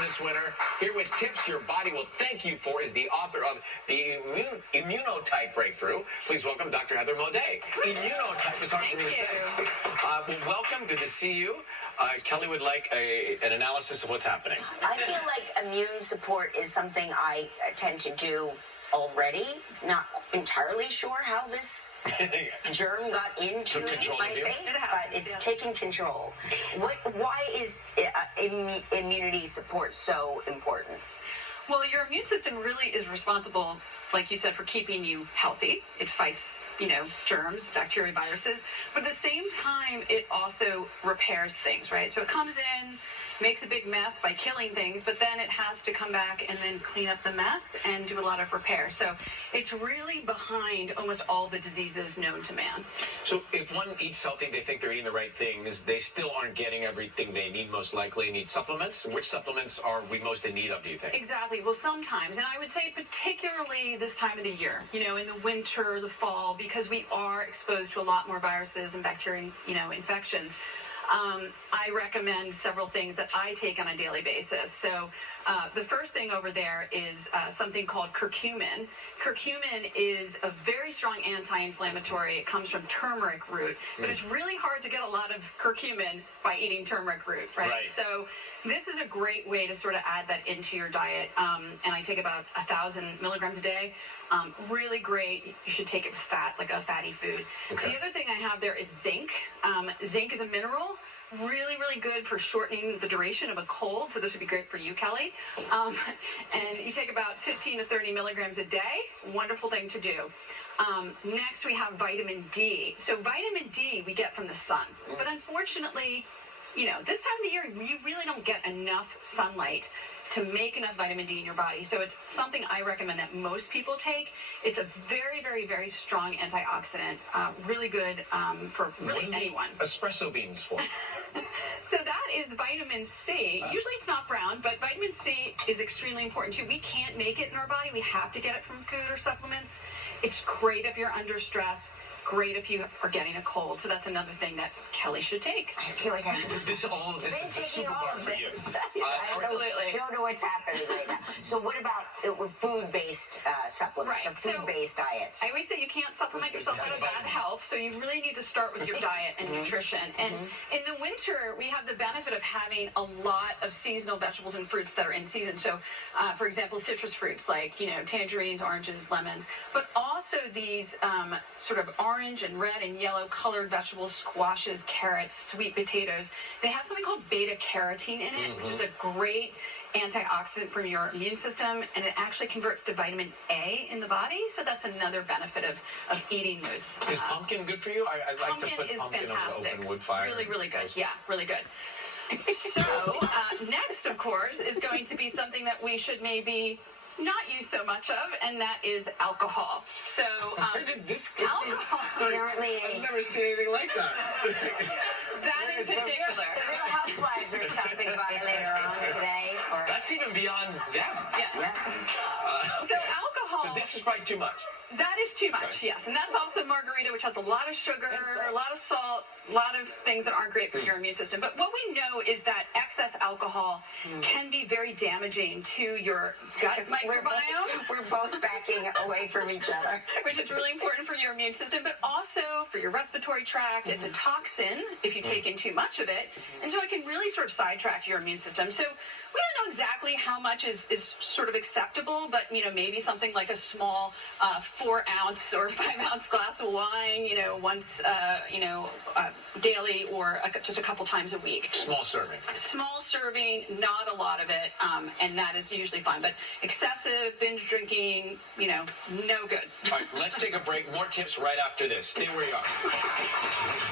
this winter. Here with tips your body will thank you for is the author of The Immunotype Breakthrough. Please welcome Dr. Heather Moday. Immunotype is hard for me to say. Well, welcome. Good to see you. Kelly would like an analysis of what's happening. I feel like immune support is something I tend to do already. Not entirely sure how this germ got into my face, but it's taken control. Why is immunity support so important? Well, your immune system really is responsible, like you said, for keeping you healthy. It fights, germs, bacteria, viruses. But at the same time, it also repairs things, right? So it comes in, makes a big mess by killing things, but then it has to come back and then clean up the mess and do a lot of repair. So it's really behind almost all the diseases known to man. So if one eats healthy, they think they're eating the right things, they still aren't getting everything they need, most likely need supplements. Which supplements are we most in need of, do you think? Exactly. Well, sometimes, and I would say particularly this time of the year, in the winter, the fall, because we are exposed to a lot more viruses and bacteria, infections. I recommend several things that I take on a daily basis. So the first thing over there is something called curcumin. Curcumin is a very strong anti-inflammatory. It comes from turmeric root, but it's really hard to get a lot of curcumin by eating turmeric root, right? So this is a great way to sort of add that into your diet. And I take about 1,000 milligrams a day. Really great. You should take it with fat, like a fatty food. Okay. The other thing I have there is zinc. Zinc is a mineral. Really, really good for shortening the duration of a cold. So this would be great for you, Kelly. And you take about 15 to 30 milligrams a day. Wonderful thing to do. Next, we have vitamin D. So vitamin D we get from the sun. But unfortunately, this time of the year, you really don't get enough sunlight to make enough vitamin D in your body. So it's something I recommend that most people take. It's a very, very, very strong antioxidant. Really good for really anyone. Espresso beans for? So that is vitamin C. Usually it's not brown, but vitamin C is extremely important too. We can't make it in our body. We have to get it from food or supplements. It's great if you're under stress. Great if you are getting a cold. So that's another thing that Kelly should take. I feel like I'm this is a super all bar of for you. this. Absolutely. I don't know what's happening right now. So what about food-based supplements or food-based diets? I always say you can't supplement yourself out of bad health, so you really need to start with your diet and nutrition. And in the winter, we have the benefit of having a lot of seasonal vegetables and fruits that are in season. So, for example, citrus fruits like, tangerines, oranges, lemons, but also these sort of orange and red and yellow colored vegetables, squashes, carrots, sweet potatoes. They have something called beta-carotene in it, which is a great antioxidant for your immune system, and it actually converts to vitamin A in the body, so that's another benefit of eating those. Is pumpkin good for you? I like to put pumpkin on the open wood fire. Really, really good. Yeah, really good. So next, of course, is going to be something that we should maybe not use so much of, and that is alcohol. So alcohol. I've never seen anything like that. That in particular. The Real Housewives are stopping by later on today. That's even beyond them. Yeah. So alcohol. So this is probably too much. That is too much, yes. And that's also margarita, which has a lot of sugar, a lot of salt, a lot of things that aren't great for your immune system. But what we know is that excess alcohol can be very damaging to your gut microbiome. We're both backing away from each other. Which is really important for your immune system, but also for your respiratory tract. It's a toxin if you take in too much of it. And so it can really sort of sidetrack your immune system. So we don't know exactly how much is sort of acceptable, but, maybe something like a small 4-ounce or 5-ounce glass of wine, once, daily or just a couple times a week. Small serving. Small serving, not a lot of it, and that is usually fine. But excessive binge drinking, no good. All right, let's take a break. More tips right after this. Stay where you are.